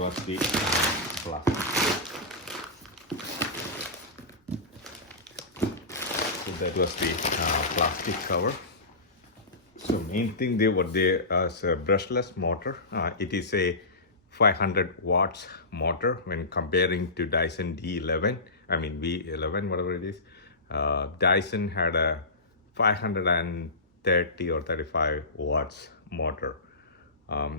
was the plastic. So that was the plastic cover. So main thing they as a brushless motor. It is a 500 watts motor when comparing to Dyson D11. I mean V11, whatever it is. Dyson had a 530 or 35 watts motor.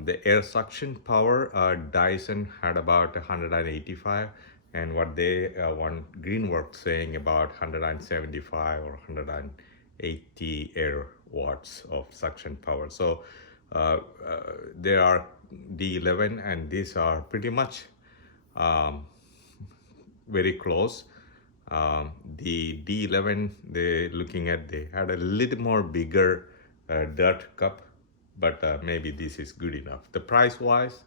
The air suction power, Dyson had about 185, and what they one Greenworks saying about 175 or 180 air watts of suction power. So there are D11 and these are pretty much very close. The D11 they had a little more bigger dirt cup, but maybe this is good enough. The price wise,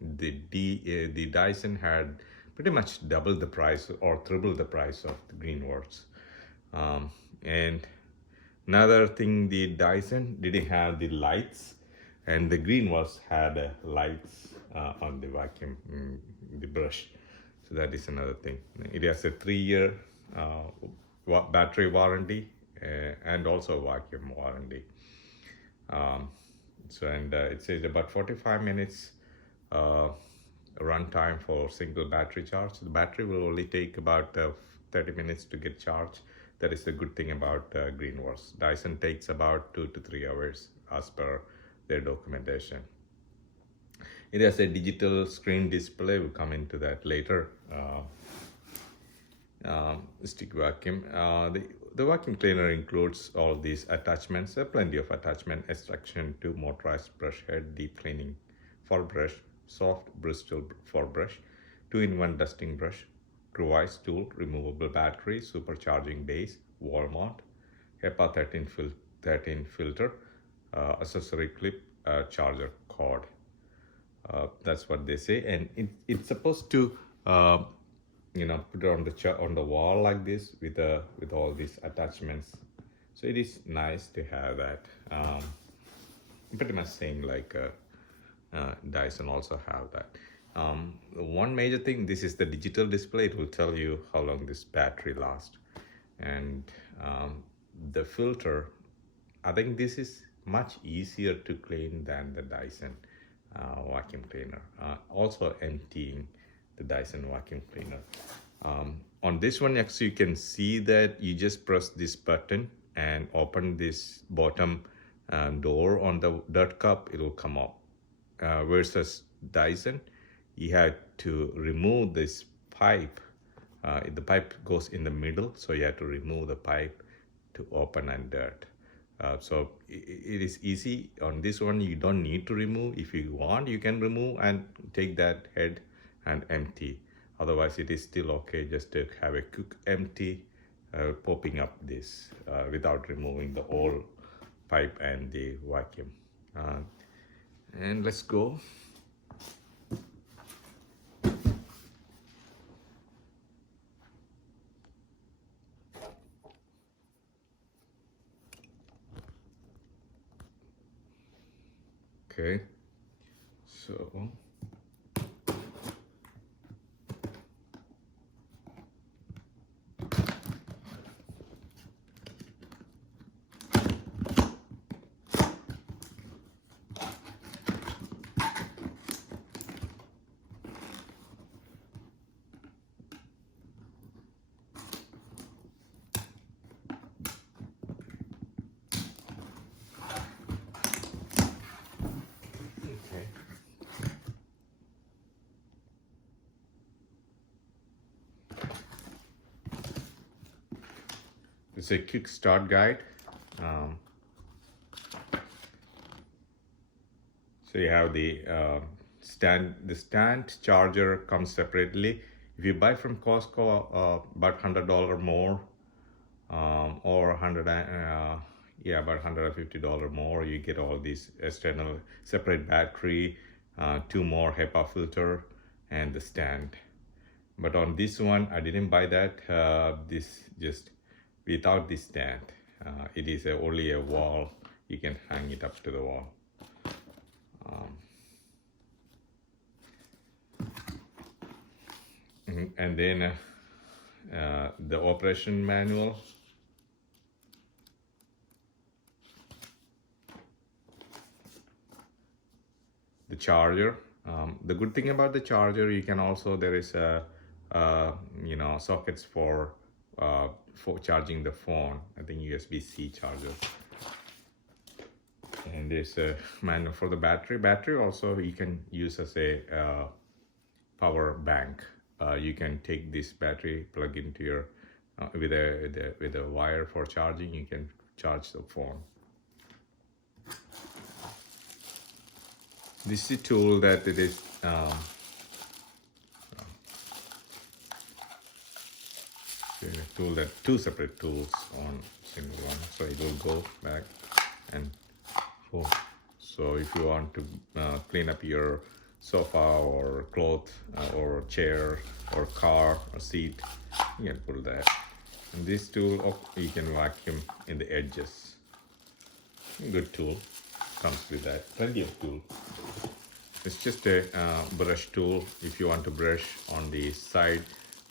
the Dyson had pretty much double the price or triple the price of the Greenworks. And another thing, the Dyson didn't have the lights, and the Greenworks had lights on the vacuum, the brush. So that is another thing. It has a 3-year battery warranty and also vacuum warranty. It says about 45 minutes run time for single battery charge. The battery will only take about 30 minutes to get charged. That is the good thing about Greenworks. Dyson takes about 2 to 3 hours as per their documentation. It has a digital screen display. We'll come into that later. Stick vacuum. The vacuum cleaner includes all these attachments, plenty of attachment, extraction to motorized brush head, deep cleaning for brush, soft bristle for brush, 2-in-1 dusting brush, cruise tool, removable battery, supercharging base, wall mount, HEPA 13 filter, accessory clip, charger cord. That's what they say, and it's supposed to put it on the wall like this with all these attachments. So it is nice to have that. Pretty much same like Dyson also have that. One major thing, this is the digital display. It will tell you how long this battery lasts, and the filter, I think this is much easier to clean than the Dyson vacuum cleaner. Also emptying the Dyson vacuum cleaner. On this one, actually, you can see that you just press this button and open this bottom door on the dirt cup, it will come up. Versus Dyson, you have to remove this pipe. The pipe goes in the middle, so you have to remove the pipe to open and dirt. So it is easy. On this one, you don't need to remove. If you want, you can remove and take that head and empty. Otherwise, it is still okay just to have a quick empty, popping up this without removing the whole pipe and the vacuum. And let's go. Okay, so it's a quick start guide. So you have the stand. The stand charger comes separately. If you buy from Costco, about $100 more, or about $150 more, you get all these external separate battery, 2 more HEPA filter, and the stand. But on this one, I didn't buy that. This just without this stand. It is only a wall. You can hang it up to the wall. And then the operation manual. The charger. The good thing about the charger, you can also, there is a sockets for charging the phone. I think USB-C charger. And there's a manual for the battery. Battery also you can use as a power bank. You can take this battery, plug into your with a wire for charging. You can charge the phone. This is a tool that it is a tool that two separate tools on single one, so it will go back and forth. So if you want to clean up your sofa or cloth or chair or car or seat, you can pull that. And this tool, you can vacuum in the edges. Good tool, comes with that. Plenty of tool. It's just a brush tool if you want to brush on the side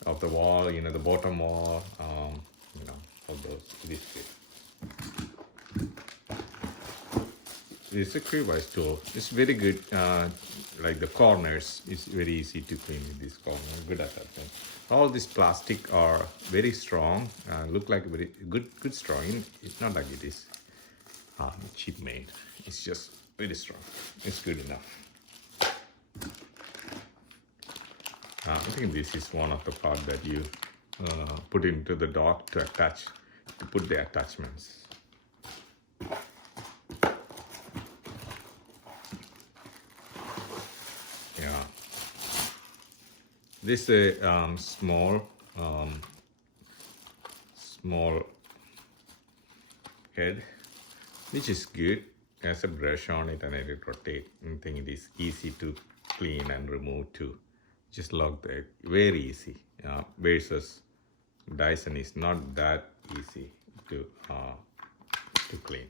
of the wall, the bottom wall, all those. This way. It's a crevice tool. It's very good. Like the corners, it's very easy to clean with this corner. Good at that thing. All this plastic are very strong. Look like very good strong. It's not like it is cheap made. It's just very strong. It's good enough. I think this is one of the parts that you put into the dock to put the attachments. Yeah. This is a small head, which is good. Has a brush on it and it will rotate. I think it is easy to clean and remove too. Just lock that, very easy. Versus Dyson is not that easy to clean.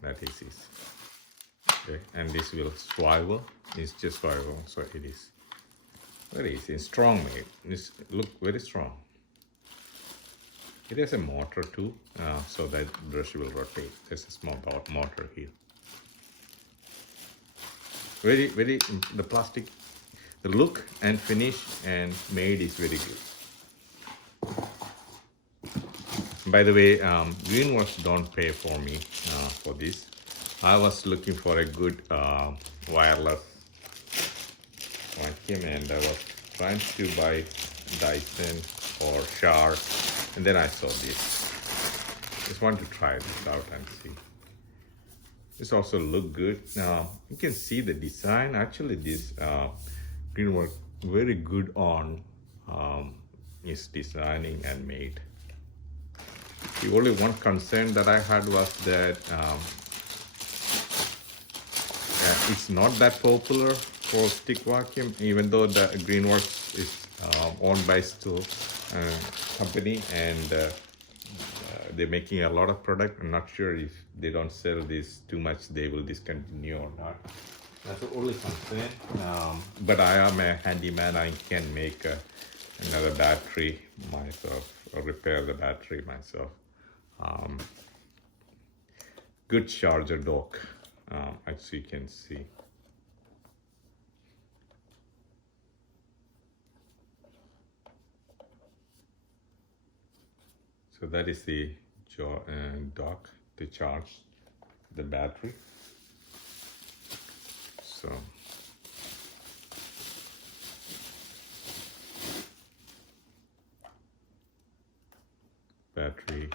That is easy. Okay, and this will swivel. It's just swivel, so it is very easy. It's strong made. This look very strong. It has a motor too, so that brush will rotate. There's a small motor here. Very, the plastic, the look and finish and made is very good. By the way, Greenworks don't pay for me for this. I was looking for a good wireless vacuum, and I was trying to buy Dyson or Shark, and then I saw this. Just want to try this out and see. This also look good. Now you can see the design. Actually, this Greenworks very good on its designing and made. The only one concern that I had was that it's not that popular for stick vacuum, even though the Greenworks is owned by still company, and they're making a lot of product. I'm not sure if they don't sell this too much, they will discontinue or not. That's the only concern. But I am a handyman. I can make another battery myself, or repair the battery myself. Good charger dock, as you can see. So that is the dock to charge the battery. So battery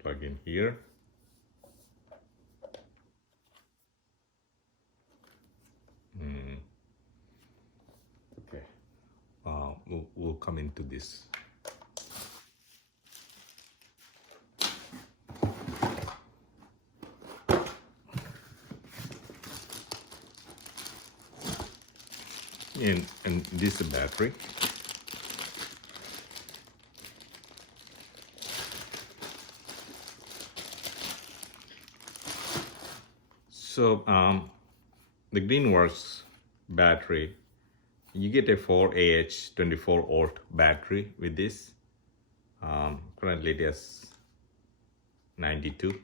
plug in here. Okay, we'll come into this. And this is the battery. So the Greenworks battery You get a 4Ah 24 volt battery with this. Currently it is 92.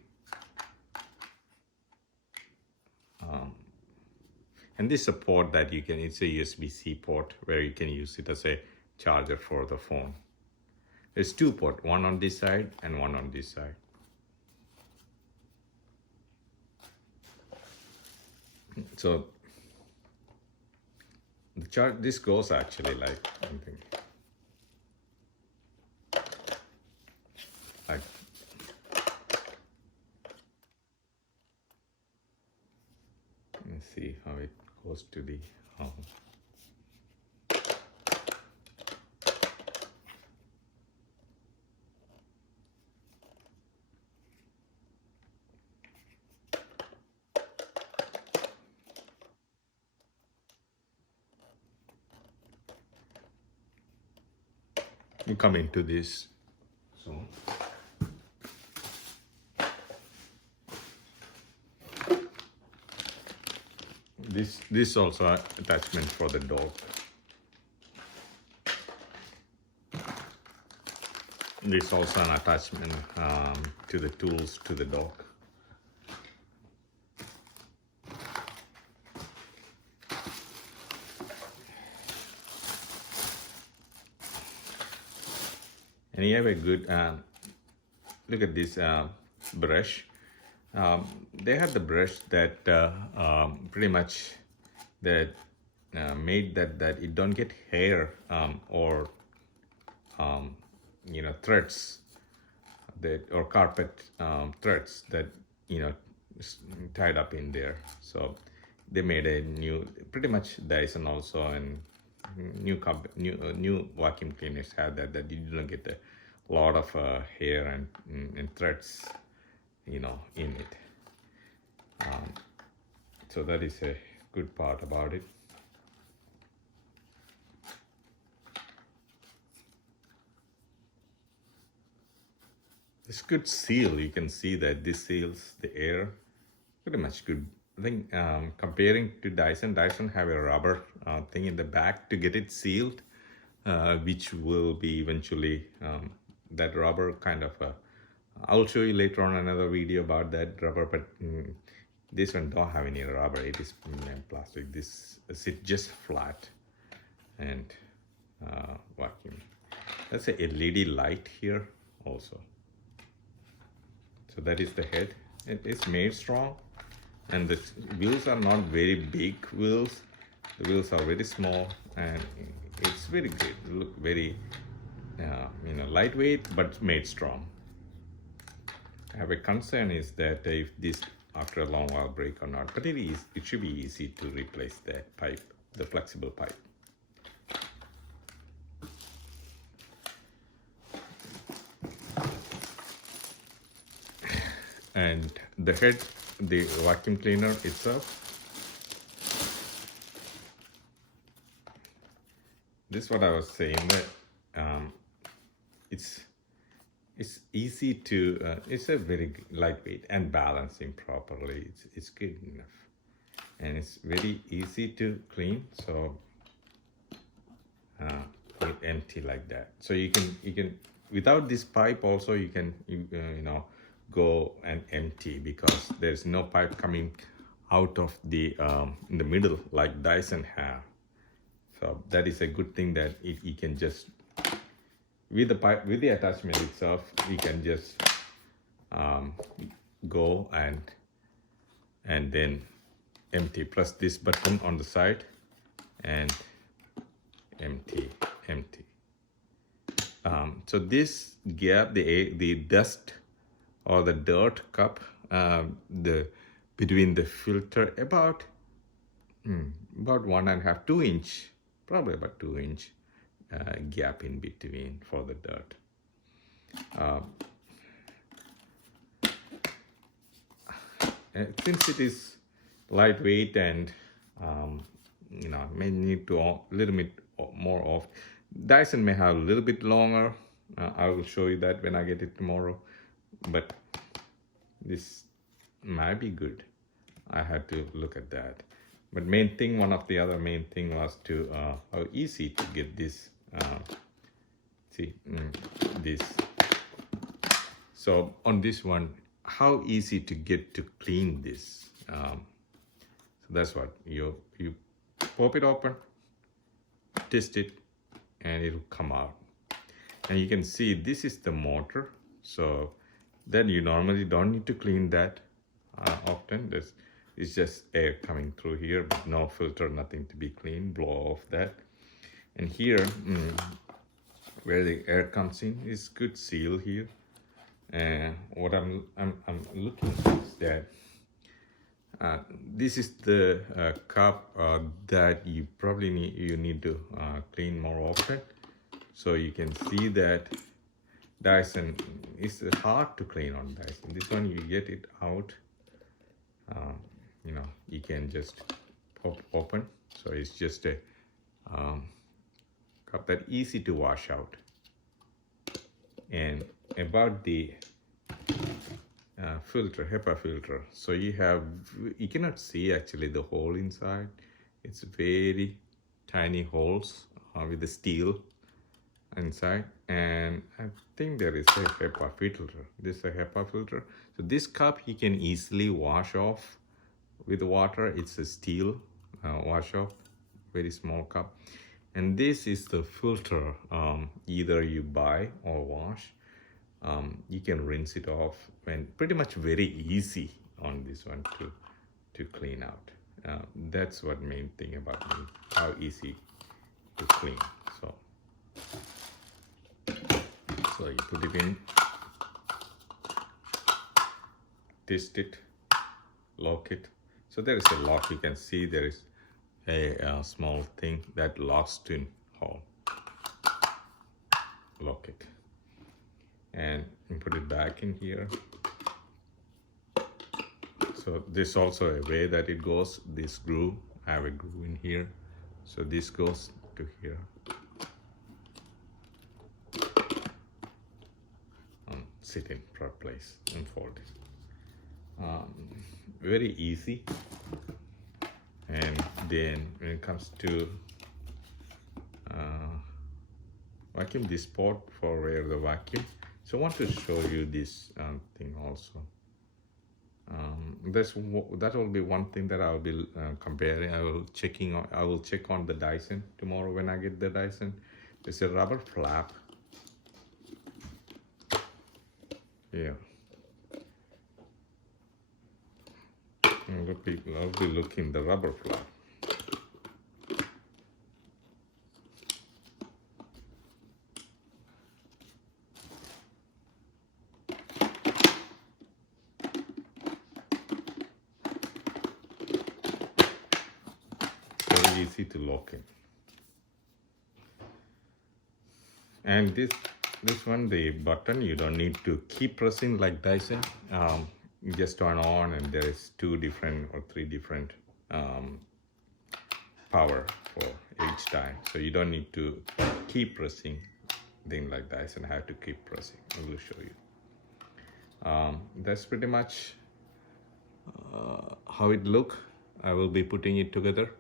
And this support that you can, it's a USB-C port where you can use it as a charger for the phone. There's two ports, one on this side and one on this side. So the charge, this goes actually like something like, let's see how it goes to the you come into this. So this also attachment for the dog. This also an attachment to the tools to the dog. And you have a good look at this brush. They have the brush that pretty much that made that it don't get hair or you know, threads that, or carpet threads that, you know, tied up in there. So they made a new, pretty much Dyson also, and new vacuum cleaners have that you don't get a lot of hair and threads, you know, in it. So that is a good part about it. This good seal, you can see that this seals the air pretty much good. I think comparing to Dyson have a rubber thing in the back to get it sealed, which will be eventually that rubber kind of I'll show you later on another video about that rubber, but this one don't have any rubber. It is plastic. This is just flat and vacuum. That's a LED light here also. So that is the head. It is made strong, and the wheels are not very big wheels. The wheels are very small, and it's very good. It look very you know, lightweight but made strong. I have a concern is that if this after a long while break or not, but it should be easy to replace the pipe, the flexible pipe. And the head, the vacuum cleaner itself, this is what I was saying, that it's easy to it's a very lightweight and balancing properly. It's good enough, and it's very easy to clean. So it empty like that. So you can without this pipe also you can you know, go and empty, because there's no pipe coming out of the in the middle like Dyson have. So that is a good thing, that you can just with the pipe, with the attachment itself, you can just go and then empty. Plus this button on the side, and empty. So this gap, the dust or the dirt cup, the between the filter, about 1.5 2 inch, probably about 2 inch gap in between for the dirt. Since it is lightweight and you know, may need to a little bit more off. Dyson may have a little bit longer. I will show you that when I get it tomorrow. But this might be good. I had to look at that. But main thing, one of the other main thing was to how easy to get this. See this. So on this one, how easy to get to clean this. So that's what you pop it open, test it, and it'll come out. And you can see this is the motor. So then you normally don't need to clean that often. It's just air coming through here, but no filter, nothing to be cleaned. Blow off that. And here, where the air comes in, is good seal here. And what I'm looking is that this is the cup that you probably need to clean more often. So you can see that Dyson is hard to clean on Dyson. This one you get it out. You can just pop open. So it's just a cup that easy to wash out. And about the filter, HEPA filter. So you cannot see actually the hole inside. It's very tiny holes with the steel inside, and I think there is a HEPA filter. This is a HEPA filter. So this cup you can easily wash off with water. It's a steel wash off, very small cup. And this is the filter, either you buy or wash. You can rinse it off, and pretty much very easy on this one to clean out. That's what main thing about me, how easy to clean. So you put it in, test it, lock it. So there is a lock. You can see there is a small thing that locks in hole. Lock it. And you put it back in here. So this also a way that it goes. This groove, I have a groove in here. So this goes to here. Sit in proper place and fold it. Very easy. And then when it comes to vacuum, this spot for where the vacuum. So I want to show you this thing also. That will be one thing that I'll be comparing. I will check on the Dyson tomorrow when I get the Dyson. There's a rubber flap. Yeah. I'll be looking the rubber flap. Very easy to lock in. And this one, the button, you don't need to keep pressing like Dyson. You just turn on, and there is 2 different or 3 different power for each time. So you don't need to keep pressing thing like Dyson. I have to keep pressing. I will show you. That's pretty much how it look. I will be putting it together.